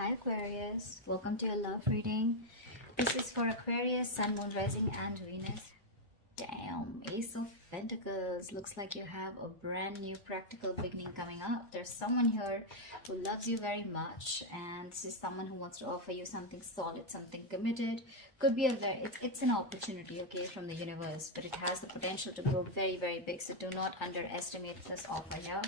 Hi Aquarius, welcome to your love reading. This is for Aquarius, Sun, Moon, Rising and Venus. Damn, Ace of Pentacles. Looks like you have a brand new practical beginning coming up. There's someone here who loves you very much, and this is someone who wants to offer you something solid, something committed. Could be it's an opportunity, okay, from the universe, but it has the potential to grow very, very big. So do not underestimate this offer, yeah?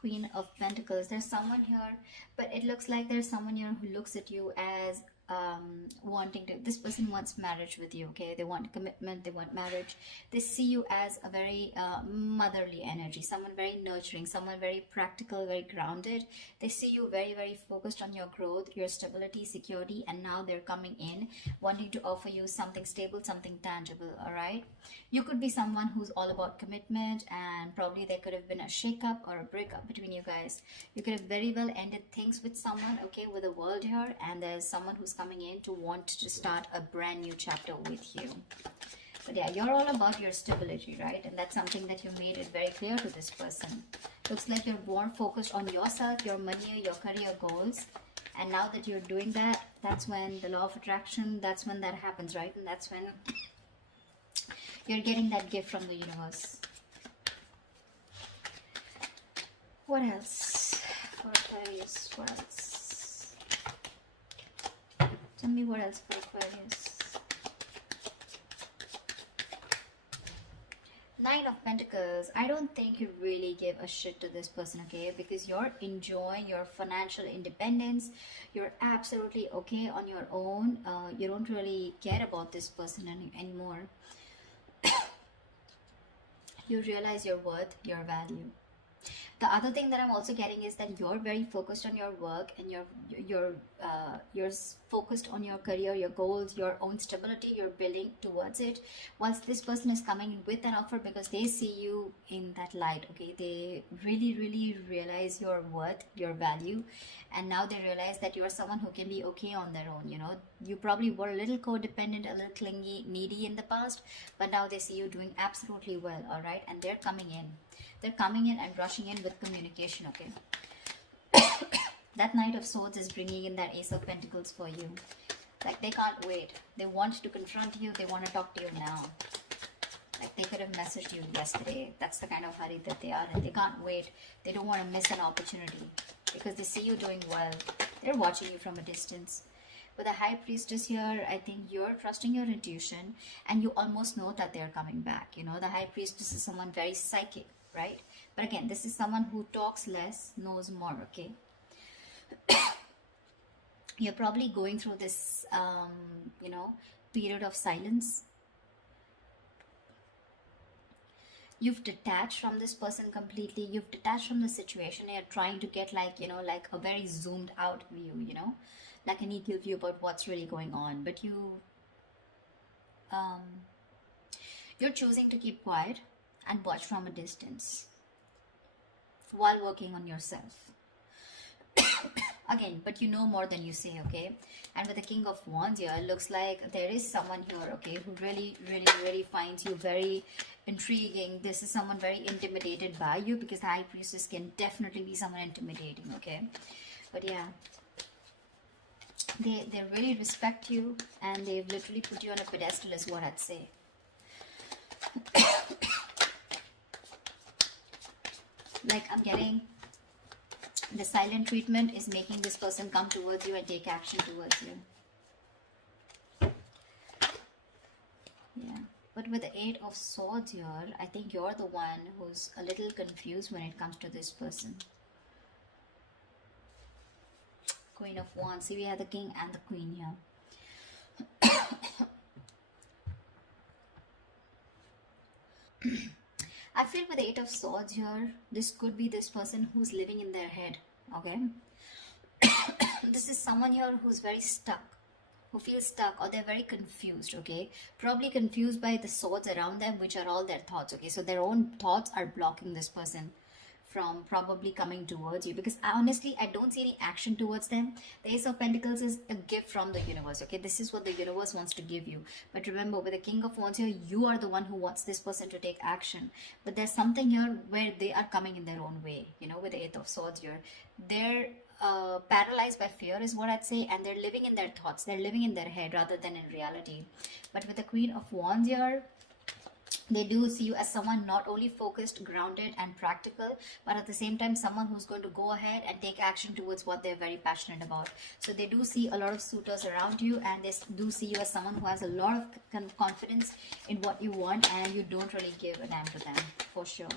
Queen of Pentacles. There's someone here, but it looks like there's someone here who looks at you as wanting to, this person wants marriage with you, okay? They want commitment, they want marriage. They see you as a very motherly energy, someone very nurturing, someone very practical, very grounded. They see you very, very focused on your growth, your stability, security, and now they're coming in wanting to offer you something stable, something tangible. All right, you could be someone who's all about commitment, and probably there could have been a shakeup or a breakup between you guys. You could have very well ended things with someone, okay, with the world here, and there's someone who's coming in to want to start a brand new chapter with you. But yeah, you're all about your stability, right? And that's something that you made it very clear to this person. Looks like you're more focused on yourself, your money, your career goals. And now that you're doing that, that's when the law of attraction, that's when that happens, right? And that's when you're getting that gift from the universe. What else for Aquarius? What else? Tell me what else for Aquarius. Nine of Pentacles. I don't think you really give a shit to this person, okay? Because you're enjoying your financial independence. You're absolutely okay on your own. You don't really care about this person anymore. You realize your worth, your value. The other thing that I'm also getting is that you're very focused on your work, and you're focused on your career, your goals, your own stability. You're building towards it. Once this person is coming in with an offer, because they see you in that light, okay, they really, really realize your worth, your value, and now they realize that you're someone who can be okay on their own. You know, you probably were a little codependent, a little clingy, needy in the past, but now they see you doing absolutely well. All right, and they're coming in. They're coming in and rushing in with communication, okay? That Knight of Swords is bringing in that Ace of Pentacles for you. Like, they can't wait. They want to confront you. They want to talk to you now. Like, they could have messaged you yesterday. That's the kind of hurry that they are in. They can't wait. They don't want to miss an opportunity because they see you doing well. They're watching you from a distance. With the High Priestess here, I think you're trusting your intuition, and you almost know that they're coming back. You know, the High Priestess is someone very psychic, right? But again, this is someone who talks less, knows more, okay? You're probably going through this, you know, period of silence. You've detached from this person completely. You've detached from the situation. You're trying to get, like, you know, like a very zoomed out view, you know, like an equal view about what's really going on. But you're choosing to keep quiet and watch from a distance while working on yourself. Again, but you know more than you say, okay? And with the King of Wands here, it looks like there is someone here, okay, who really, really, really finds you very intriguing. This is someone very intimidated by you, because the High Priestess can definitely be someone intimidating, okay? But yeah, they really respect you, and they've literally put you on a pedestal, is what I'd say. Like, I'm getting the silent treatment is making this person come towards you and take action towards you. Yeah, but with the Eight of Swords here, I think you're the one who's a little confused when it comes to this person. Queen of Wands. See, we have the King and the Queen here. I feel with the Eight of Swords here, this could be this person who's living in their head, okay? This is someone here who's very stuck, who feels stuck, or they're very confused, okay? Probably confused by the swords around them, which are all their thoughts, okay? So their own thoughts are blocking this person from probably coming towards you, because honestly, I don't see any action towards them. The Ace of Pentacles is a gift from the universe, okay? This is what the universe wants to give you. But remember, with the King of Wands here, you are the one who wants this person to take action. But there's something here where they are coming in their own way, you know, with the Eight of Swords here. They're paralyzed by fear is what I'd say, and they're living in their thoughts, they're living in their head rather than in reality. But with the Queen of Wands here, they do see you as someone not only focused, grounded and practical, but at the same time someone who's going to go ahead and take action towards what they're very passionate about. So they do see a lot of suitors around you, and they do see you as someone who has a lot of confidence in what you want, and you don't really give a damn to them, for sure.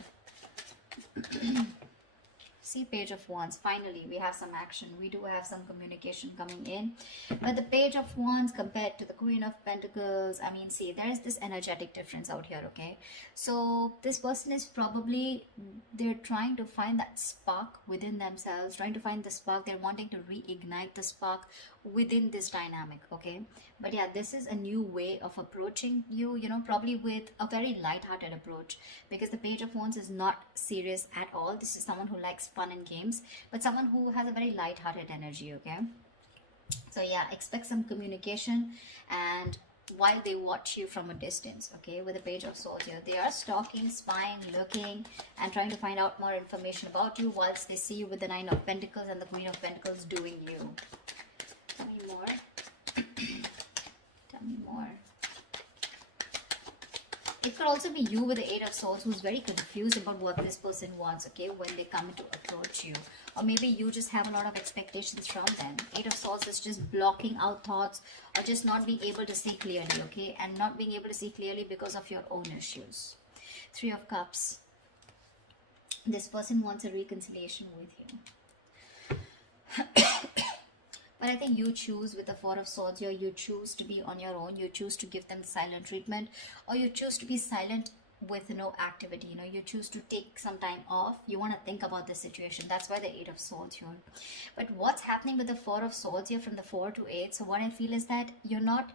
See, Page of Wands, finally we have some action, we do have some communication coming in. But the Page of Wands compared to the Queen of Pentacles, I mean, see, there is this energetic difference out here, okay? So this person is probably, they're trying to find that spark within themselves, trying to find the spark, they're wanting to reignite the spark within this dynamic, okay? But yeah, this is a new way of approaching you, you know, probably with a very light-hearted approach, because the Page of Wands is not serious at all. This is someone who likes fun and games, but someone who has a very light-hearted energy, okay? So yeah, expect some communication, and while they watch you from a distance, okay, with the Page of Swords here, they are stalking, spying, looking and trying to find out more information about you, whilst they see you with the Nine of Pentacles and the Queen of Pentacles doing you. Tell me more. Tell me more. It could also be you with the Eight of Swords who's very confused about what this person wants, okay, when they come to approach you. Or maybe you just have a lot of expectations from them. Eight of Swords is just blocking out thoughts, or just not being able to see clearly, okay, and not being able to see clearly because of your own issues. Three of Cups. This person wants a reconciliation with you. But I think you choose with the Four of Swords here, you choose to be on your own, you choose to give them silent treatment, or you choose to be silent with no activity, you know, you choose to take some time off, you want to think about the situation. That's why the Eight of Swords here. But what's happening with the Four of Swords here from the 4 to 8, so what I feel is that you're not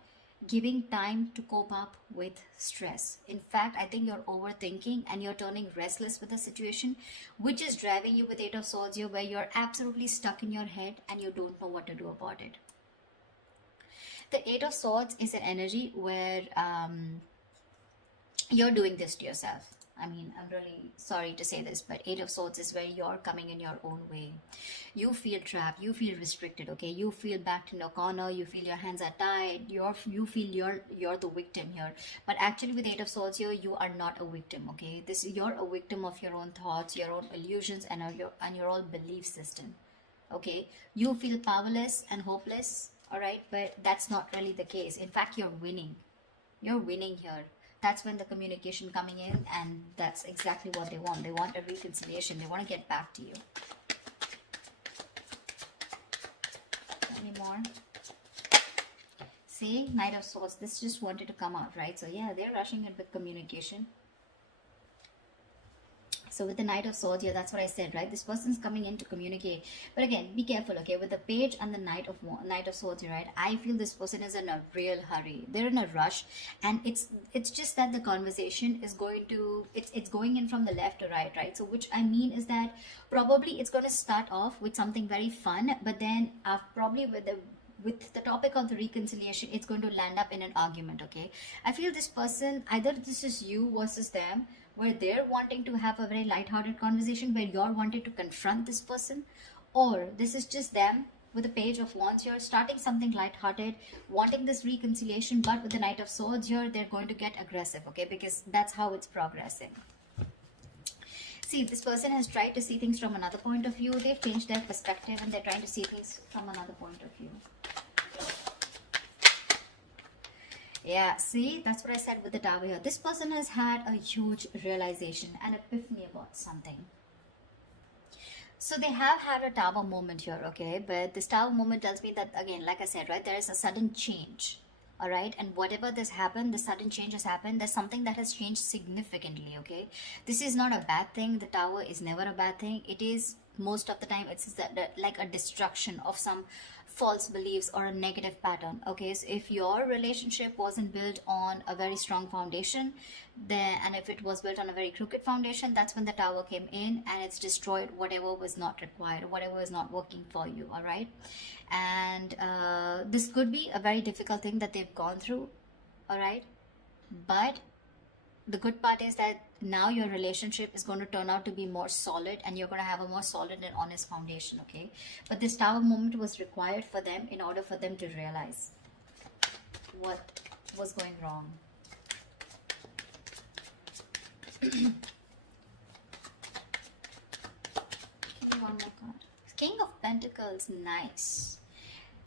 giving time to cope up with stress. In fact, I think you're overthinking and you're turning restless with the situation, which is driving you with Eight of Swords here, where you're absolutely stuck in your head and you don't know what to do about it. The Eight of Swords is an energy where you're doing this to yourself. I mean, I'm really sorry to say this, but Eight of Swords is where you're coming in your own way. You feel trapped, you feel restricted, okay? You feel backed in a corner, you feel your hands are tied, you feel you're the victim here. But actually with Eight of Swords here, you are not a victim, okay? You're a victim of your own thoughts, your own illusions, and your own belief system, okay? You feel powerless and hopeless, all right? But that's not really the case. In fact, you're winning. You're winning here. That's when the communication coming in, and that's exactly what they want. They want a reconciliation. They want to get back to you. Any more? See, Knight of Swords. This just wanted to come out, right? So yeah, they're rushing it with communication. So with the Knight of Swords here, that's what I said, right? This person's coming in to communicate. But again, be careful, okay? With the Page and the Knight of Swords here, right? I feel this person is in a real hurry. They're in a rush. And it's just that the conversation is going to... It's going in from the left to right, right? So which I mean is that probably it's going to start off with something very fun. But then probably with the topic of the reconciliation, it's going to land up in an argument, okay? I feel this person, either this is you versus them, where they're wanting to have a very light-hearted conversation, where you're wanting to confront this person, or this is just them with the Page of Wands here, starting something light-hearted, wanting this reconciliation, but with the Knight of Swords here, they're going to get aggressive, okay? Because that's how it's progressing. See, this person has tried to see things from another point of view. They've changed their perspective and they're trying to see things from another point of view. Yeah, see, that's what I said with the Tower here. This person has had a huge realization, an epiphany about something. So they have had a Tower moment here, okay? But this Tower moment tells me that, again, like I said, right, there is a sudden change, all right? And whatever this happened, the sudden change has happened, there's something that has changed significantly, okay? This is not a bad thing. The Tower is never a bad thing. It is, most of the time, it's like a destruction of some false beliefs or a negative pattern, okay? So if your relationship wasn't built on a very strong foundation, then, and if it was built on a very crooked foundation, that's when the Tower came in and it's destroyed whatever was not required, whatever was not working for you, all right? And this could be a very difficult thing that they've gone through, all right? But the good part is that now your relationship is going to turn out to be more solid, and you're going to have a more solid and honest foundation, okay? But this Tower moment was required for them in order for them to realize what was going wrong. One more card. King of Pentacles, nice.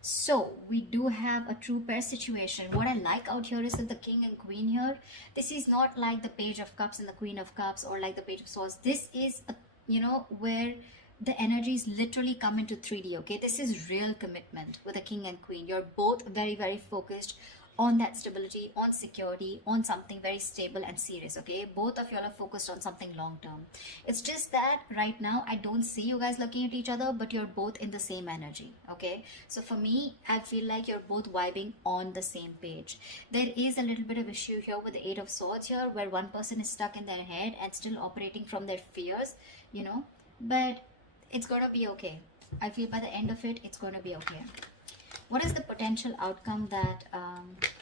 So we do have a true pair situation. What I like out here is that the King and Queen here, this is not like the Page of Cups and the Queen of Cups, or like the Page of Swords. This is a, where the energies literally come into 3D, okay? This is real commitment with the King and Queen. You're both very, very focused on that stability, on security, on something very stable and serious, okay? Both of you are focused on something long term. It's just that right now I don't see you guys looking at each other, but you're both in the same energy, okay? So for me, I feel like you're both vibing on the same page. There is a little bit of issue here with the Eight of Swords here, where one person is stuck in their head and still operating from their fears, but it's gonna be okay. I feel by the end of it, it's gonna be okay. What is the potential outcome that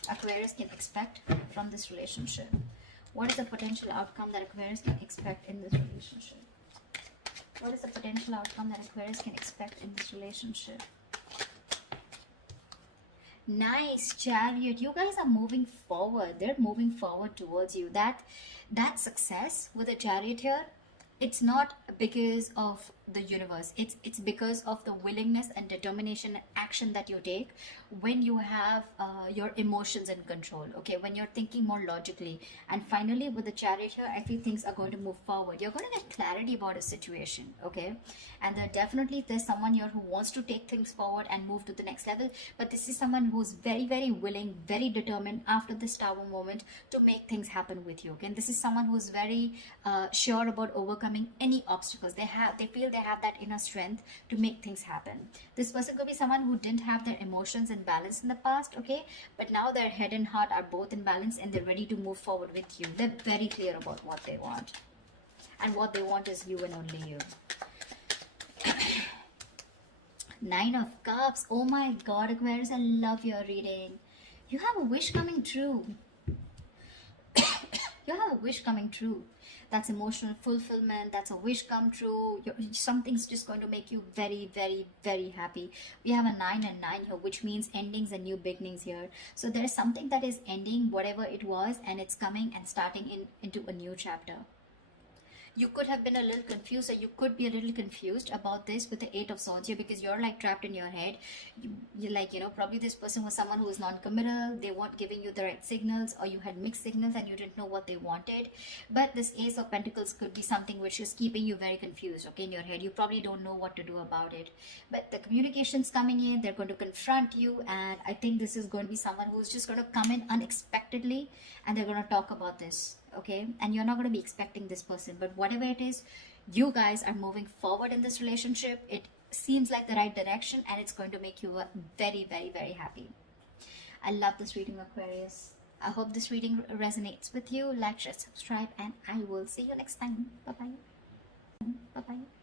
Aquarius can expect from this relationship? What is the potential outcome that Aquarius can expect in this relationship? What is the potential outcome that Aquarius can expect in this relationship? Nice, Chariot. You guys are moving forward. They're moving forward towards you. That success with the Chariot here, it's not because of the universe. It's because of the willingness and determination and action that you take when you have your emotions in control, okay? When you're thinking more logically. And finally, with the Chariot here, I feel things are going to move forward. You're going to get clarity about a situation, okay? And there's someone here who wants to take things forward and move to the next level. But this is someone who's very, very willing, very determined after this Tower moment to make things happen with you, okay? And this is someone who's very sure about overcoming any obstacles. They feel they have that inner strength to make things happen. This person could be someone who didn't have their emotions in balance in the past, okay? But now their head and heart are both in balance, and they're ready to move forward with you. They're very clear about what they want. And what they want is you and only you. Nine of Cups. Oh my God, Aquarius, I love your reading. You have a wish coming true. You have a wish coming true. That's emotional fulfillment. That's a wish come true. Something's just going to make you very, very, very happy. We have a 9 and 9 here, which means endings and new beginnings here. So there's something that is ending, whatever it was, and it's coming and starting into a new chapter. You could have been a little confused, or you could be a little confused about this with the Eight of Swords here, because you're like trapped in your head. You're like, probably this person was someone who was non-committal. They weren't giving you the right signals, or you had mixed signals and you didn't know what they wanted. But this Ace of Pentacles could be something which is keeping you very confused, okay, in your head. You probably don't know what to do about it. But the communication's coming in. They're going to confront you, and I think this is going to be someone who's just going to come in unexpectedly, and they're going to talk about this. Okay, and you're not going to be expecting this person, but whatever it is, you guys are moving forward in this relationship. It seems like the right direction, and it's going to make you very, very, very happy. I love this reading, Aquarius. I hope this reading resonates with you. Like, share, subscribe, and I will see you next time. Bye bye. Bye bye.